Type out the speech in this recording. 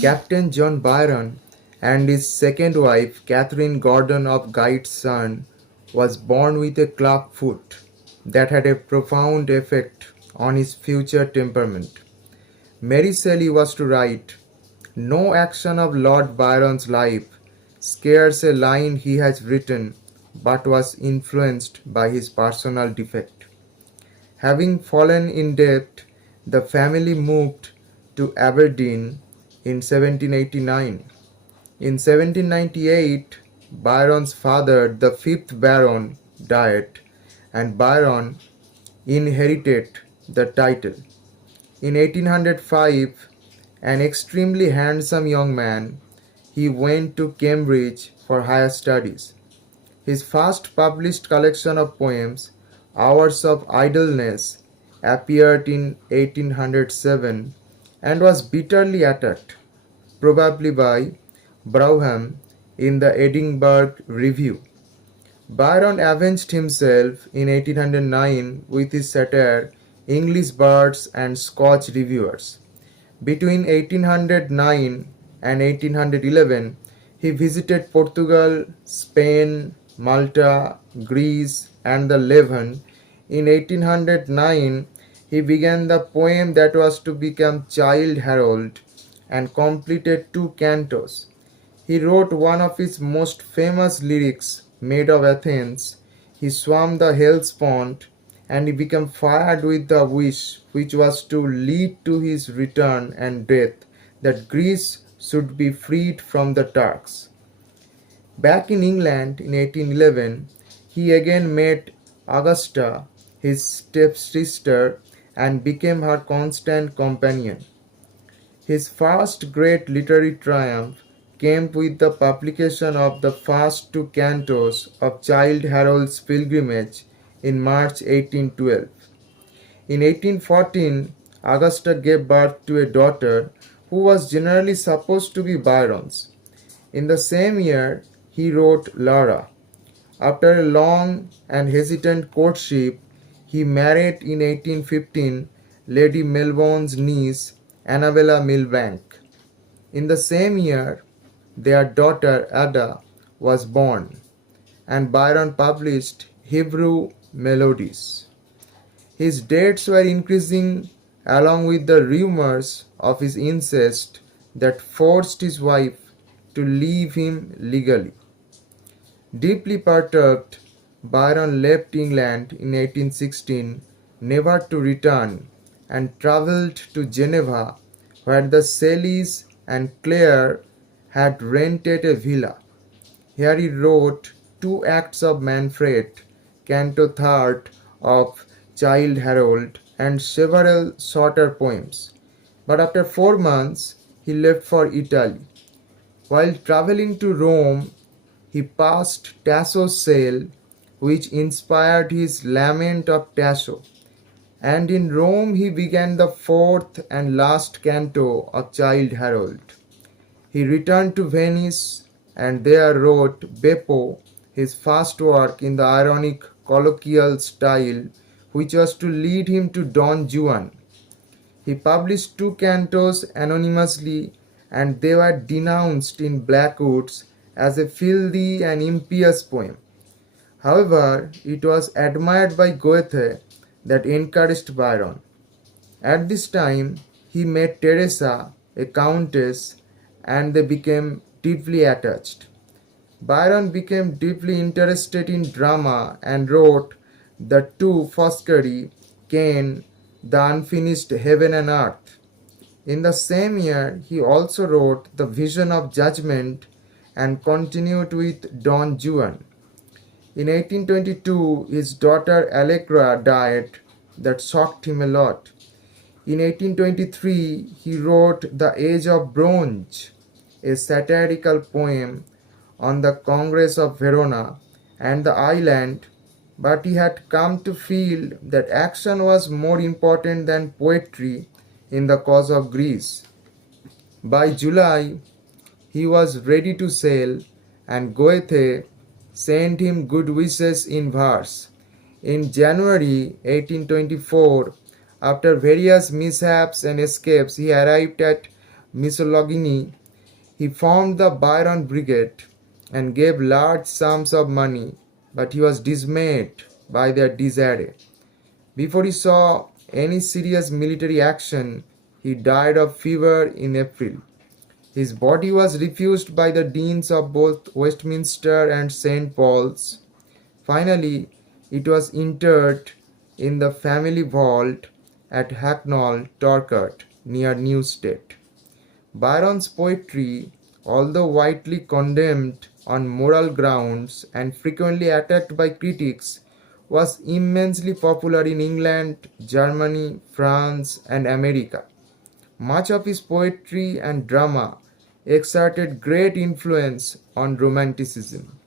Captain John Byron and his second wife, Catherine Gordon of Guide's son, was born with a club foot that had a profound effect on his future temperament. Mary Shelley was to write, "No action of Lord Byron's life, scarce a line he has written, but was influenced by his personal defect." Having fallen in debt, the family moved to Aberdeen in 1789. In 1798, Byron's father, the fifth Baron, died, and Byron inherited the title. In 1805, an extremely handsome young man, he went to Cambridge for higher studies. His first published collection of poems, Hours of Idleness, appeared in 1807 and was bitterly attacked, probably by Brougham, in the Edinburgh Review. Byron avenged himself in 1809 with his satire English Birds and Scotch Reviewers. Between 1809 and 1811, he visited Portugal, Spain, Malta, Greece, and the Levant. In 1809, he began the poem that was to become Childe Harold and completed two cantos. He wrote one of his most famous lyrics, Maid of Athens. He swam the Hellespont, and he became fired with the wish which was to lead to his return and death, that Greece should be freed from the Turks. Back in England in 1811, he again met Augusta, his stepsister, and became her constant companion. His first great literary triumph came with the publication of the first two cantos of Childe Harold's Pilgrimage in March 1812. In 1814, Augusta gave birth to a daughter who was generally supposed to be Byron's. In the same year, he wrote Laura. After a long and hesitant courtship, he married in 1815 Lady Melbourne's niece, Annabella Milbank. In the same year, their daughter Ada was born, and Byron published Hebrew Melodies. His debts were increasing along with the rumors of his incest that forced his wife to leave him legally. Deeply perturbed, Byron left England in 1816, never to return, and travelled to Geneva, where the Shelleys and Clare had rented a villa. Here he wrote two acts of Manfred, Canto Third of Childe Harold, and several shorter poems. But after 4 months, he left for Italy. While traveling to Rome, he passed Tasso's cell, which inspired his Lament of Tasso, and in Rome he began the fourth and last canto of Childe Harold. He returned to Venice and there wrote Beppo, his first work in the ironic colloquial style, which was to lead him to Don Juan. He published two cantos anonymously, and they were denounced in Blackwood's as a filthy and impious poem. However, it was admired by Goethe, that encouraged Byron. At this time, he met Teresa, a countess, and they became deeply attached. Byron became deeply interested in drama and wrote the two Foscari, Cain, The Unfinished Heaven and Earth. In the same year, he also wrote The Vision of Judgment and continued with Don Juan. In 1822, his daughter Allegra died, that shocked him a lot. In 1823, he wrote The Age of Bronze, a satirical poem on the Congress of Verona and the island, but he had come to feel that action was more important than poetry in the cause of Greece. By July, he was ready to sail, and Goethe sent him good wishes in verse. In January 1824, after various mishaps and escapes, he arrived at misogyny, he formed the Byron Brigade and gave large sums of money, but he was dismayed by their disarray. Before he saw any serious military action, he died of fever in April. His body was refused by the deans of both Westminster and St. Paul's. Finally, it was interred in the family vault at Hacknall, Torquay, near Newstead. Byron's poetry, although widely condemned on moral grounds and frequently attacked by critics, was immensely popular in England, Germany, France, and America. Much of his poetry and drama exerted great influence on Romanticism.